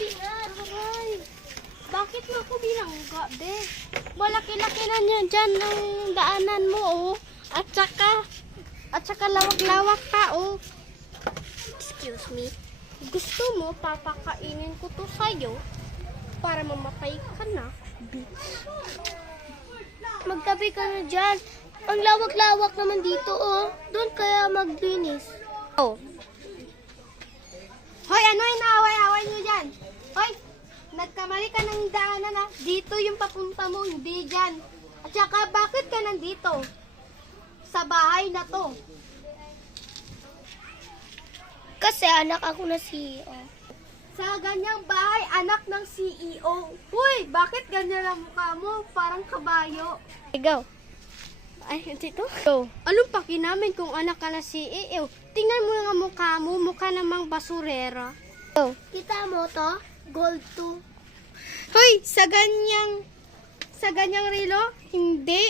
Aray, bakit mo ako binangga, be? Malaki-laki na niyan dyan ng daanan mo, oh. At saka lawak-lawak pa, oh. Excuse me. Gusto mo papakainin ko to sa'yo para mamatay ka na, bitch. Magtabi ka na dyan. Ang lawak-lawak naman dito, oh. Doon kaya maglinis. Oh. Hoy, ano yung naaway-away nyo dyan? Hoy, nagkamali ka ng daanan, ha? Dito yung papunta mo, hindi dyan. At saka, bakit ka nandito? Sa bahay na to. Kasi anak ako na CEO. Sa ganyang bahay, anak ng CEO. Uy, bakit ganyan ang mukha mo? Parang kabayo. Ikaw. Ay, dito? Go. Anong paki namin kung anak ka na CEO? Tingnan mo nga mukha mo, mukha namang basurera. Go. Kita mo to? Gold 2. Hoy, sa ganyang relo? Hindi.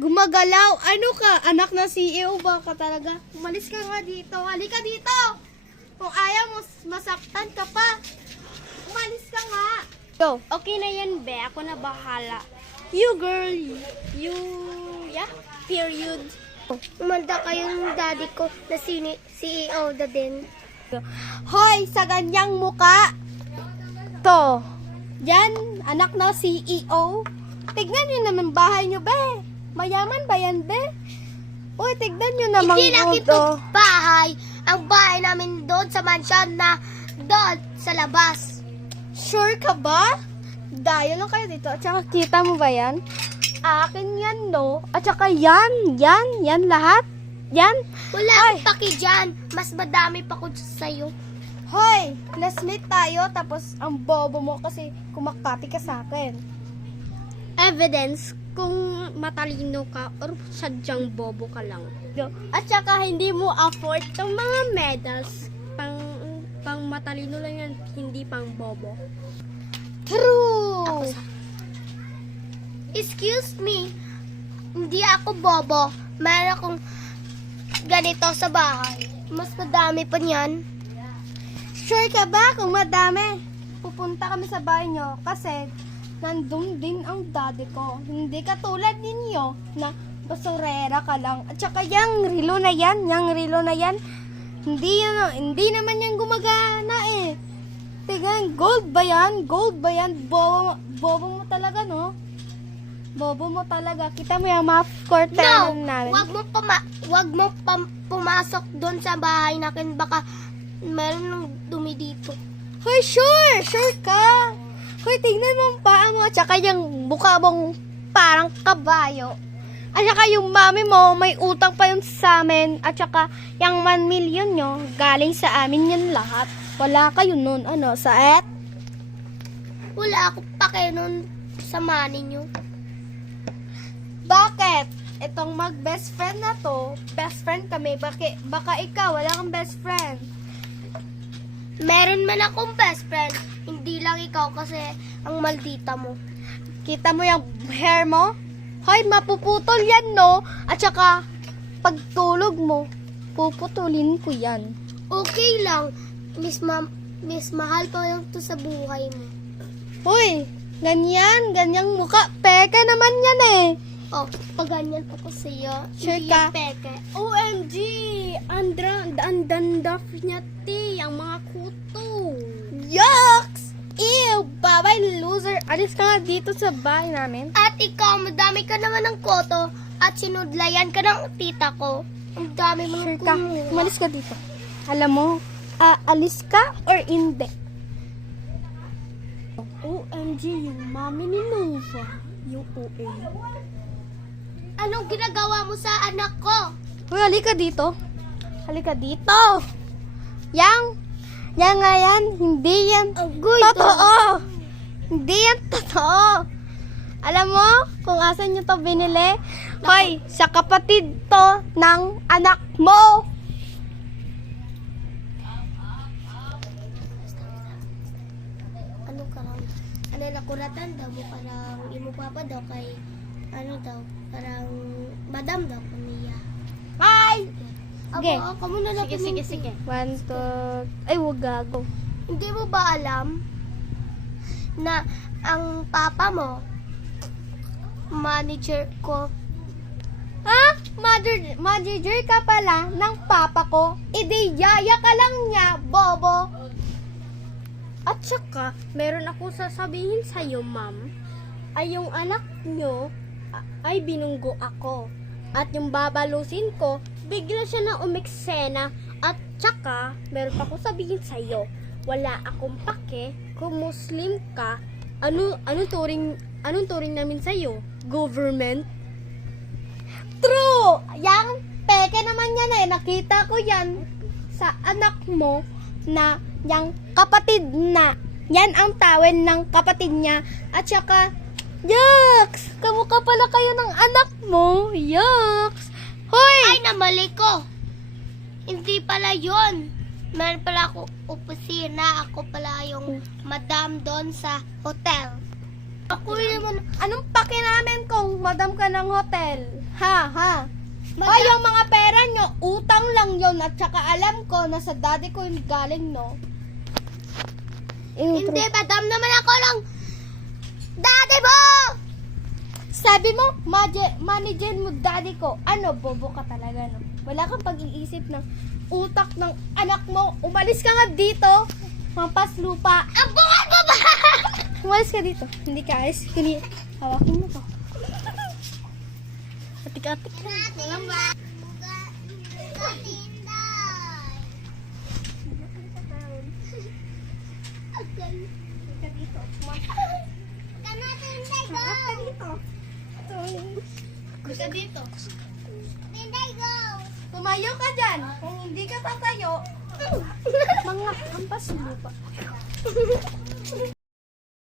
Gumagalaw. Ano ka? Anak na CEO ba ka talaga? Umalis ka nga dito. Halika dito. Kung ayaw mo, masaktan ka pa. Umalis ka nga. Go. Okay na yan, be. Ako na bahala. You girl. You, yeah. Period. Umanda kayong daddy ko na CEO na din. Hoy, sa ganyang muka. To. Yan, anak na CEO. Tignan nyo naman bahay nyo, be. Mayaman ba yan, be? Uy, tignan nyo naman. Hindi lang ito bahay. Ang bahay namin doon sa mansion na doon sa labas. Sure ka ba? Dayo lang kayo dito. At saka kita mo ba yan? Akin yan, no? At saka yan lahat. Yan. Wala akong paki dyan. Mas madami pa ko sa'yo. Hoy, classmate tayo. Tapos ang bobo mo kasi kumakapi ka sa akin. Evidence kung matalino ka or sadyang bobo ka lang. At saka hindi mo afford tong mga medals. Pang matalino lang yan, hindi pang bobo. True! Excuse me, hindi ako bobo. Meron akong ganito sa bahay. Mas madami pa niyan. Sure ka ba kung madami? Pupunta kami sa bahay nyo kasi nandun din ang daddy ko. Hindi katulad ninyo na basurera ka lang. At saka yung relo na yan, hindi naman yan gumagana eh. Tingnan, gold ba yan? Bobo mo talaga, no? Bobo mo talaga. Kita mo yung mga curtain namin. Wag mo pumasok doon sa bahay natin. Baka meron ng dumi dito. Hoy, sure ka. Hoy, tingnan mo ang paa mo. At saka yung mukha mong parang kabayo. At saka yung mami mo, may utang pa yun sa amin. At saka yung 1 million nyo, galing sa amin yan lahat. Wala kayo nun, sa et? Wala ako pake nun sa money nyo. Bakit? Itong mag-best friend na to, best friend kami. Baka ikaw, wala kang best friend. Meron man akong best friend. Hindi lang ikaw kasi ang maldita mo. Kita mo yung hair mo? Hoy, mapuputol yan, no? At saka, pagtulog mo, puputulin ko yan. Okay lang. Miss mahal pa yung to sa buhay mo. Hoy, ganyang mukha. Peka naman yan eh. Oh, pag ganyan po ko sa'yo, sure ka? Peke. OMG! Ang dandaf niya, ti. Ang mga kuto. Yucks! Ew! Babay, loser. Alis ka nga dito sa bahay namin. At ikaw, madami ka naman ng koto at sinudlayan ka ng tita ko. Ang dami mo ng kumuha. Umalis ka dito. Alam mo, alis ka or hindi? OMG, yung mami ni Nova. Yung OA. Anong ginagawa mo sa anak ko? Uy, halika dito. Halika dito. Yang nga yan. Hindi yan totoo. Hindi yan totoo. Alam mo kung asan nyo to binili? Hoy, sa kapatid to ng anak mo. Ano ka lang? Ano nakuratan daw mo parang imo papa daw kay parang madam daw kaniya. Hi! Sige. Ako muna na Sige. 1, 2, ay wag gago. Hindi mo ba alam na ang papa mo, manager ko. Ah, manager ka pala ng papa ko? Idi yaya ka lang niya, bobo. At saka, meron ako sasabihin sa'yo, ma'am. Ay yung anak nyo ay binunggo ako. At yung babalusin ko, bigla siya na umeksena. At saka, meron pa ako sabihin sa'yo. Wala akong pake kung Muslim ka. Anong turing namin sa'yo? Government? True! Yang peke naman yan eh. Nakita ko yan sa anak mo na yang kapatid na. Yan ang tawel ng kapatid niya. At saka, yucks! Kamukha pala kayo ng anak mo. Yucks! Hoy! Ay, namali ko. Hindi pala yon. Meron pala ako opisina. Ako pala yung madam doon sa hotel. Ako naman, anong pake namin kung madam ka ng hotel? Ha? Ay, yung mga pera nyo, utang lang yon. At saka alam ko na sa daddy ko yung galing, no? Hindi, madam naman ako lang daddy mo! Sabi mo, manager mo daddy ko. Ano, bobo ka talaga, no? Wala kang pag-iisip ng utak ng anak mo. Umalis ka nga dito. Mampas lupa. Ang bungal mo ba? Umalis ka dito. Hindi ka alis. Hawakin mo to. Atik-atik lang. Walang ba? Ka dito. Gusto dito. Tumayo ka dyan. Kung hindi ka tatayo, mga ampas lupa.